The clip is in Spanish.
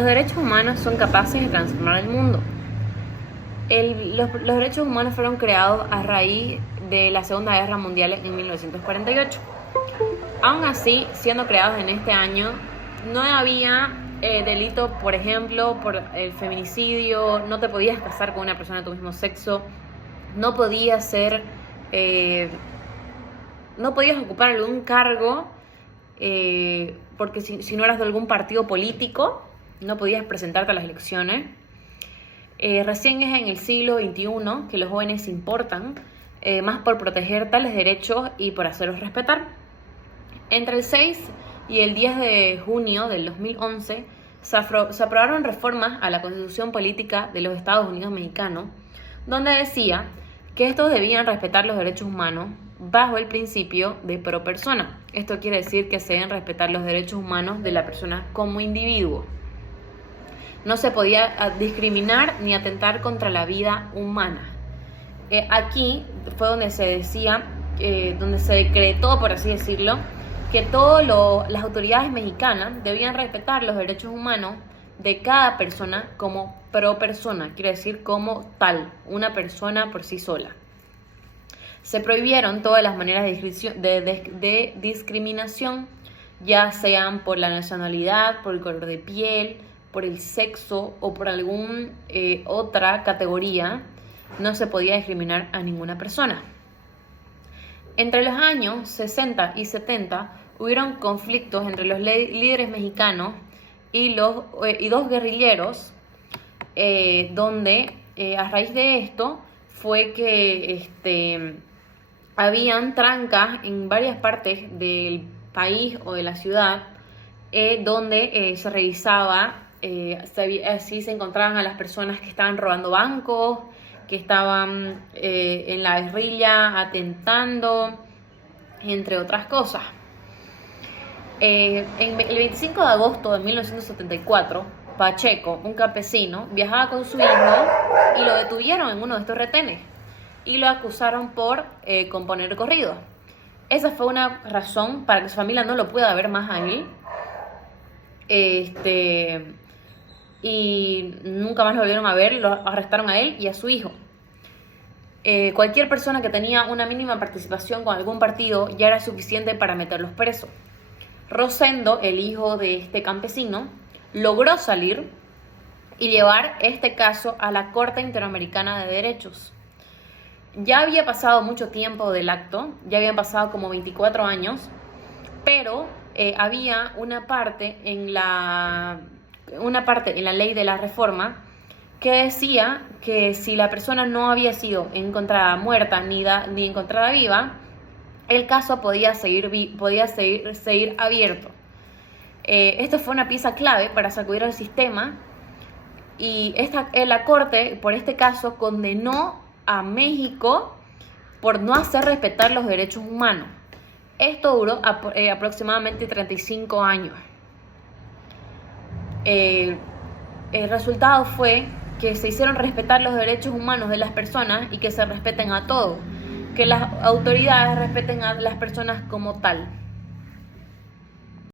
Los derechos humanos son capaces de transformar el mundo. Los derechos humanos fueron creados a raíz de la Segunda Guerra Mundial en 1948. Aún así, siendo creados en este año, no había delito, por ejemplo, por el feminicidio, no te podías casar con una persona de tu mismo sexo, no podías ocupar algún cargo, porque si no eras de algún partido político, no podías presentarte a las elecciones. Recién es en el siglo XXI que los jóvenes se importan más por proteger tales derechos y por hacerlos respetar. Entre el 6 y el 10 de junio del 2011 se aprobaron reformas a la Constitución Política de los Estados Unidos Mexicanos, donde decía que estos debían respetar los derechos humanos bajo el principio de pro persona. Esto quiere decir que se deben respetar los derechos humanos de la persona como individuo. No se podía discriminar ni atentar contra la vida humana. Aquí fue donde se decía, donde se decretó, por así decirlo, que todas las autoridades mexicanas debían respetar los derechos humanos de cada persona como pro persona, quiere decir como tal, una persona por sí sola. Se prohibieron todas las maneras de discriminación, ya sean por la nacionalidad, por el color de piel, por el sexo o por alguna otra categoría. No se podía discriminar a ninguna persona. Entre los años 60 y 70 hubieron conflictos entre los líderes mexicanos y dos guerrilleros, donde a raíz de esto fue que habían trancas en varias partes del país o de la ciudad, donde se revisaba, así se encontraban a las personas que estaban robando bancos, que estaban en la guerrilla atentando, entre otras cosas. El 25 de agosto de 1974, Pacheco, un campesino, viajaba con su hijo y lo detuvieron en uno de estos retenes y lo acusaron por componer corridos. Esa fue una razón para que su familia no lo pueda ver más a él. Y nunca más lo volvieron a ver, lo arrestaron a él y a su hijo. Cualquier persona que tenía una mínima participación con algún partido ya era suficiente para meterlos presos. Rosendo, el hijo de este campesino, logró salir y llevar este caso a la Corte Interamericana de Derechos. Ya había pasado mucho tiempo del acto, ya habían pasado como 24 años, pero había una parte en la ley de la reforma que decía que si la persona no había sido encontrada muerta ni encontrada viva, el caso podía seguir abierto. Esto fue una pieza clave para sacudir al sistema, y la Corte, por este caso, condenó a México por no hacer respetar los derechos humanos. Esto duró aproximadamente 35 años. El resultado fue que se hicieron respetar los derechos humanos de las personas y que se respeten a todos, que las autoridades respeten a las personas como tal.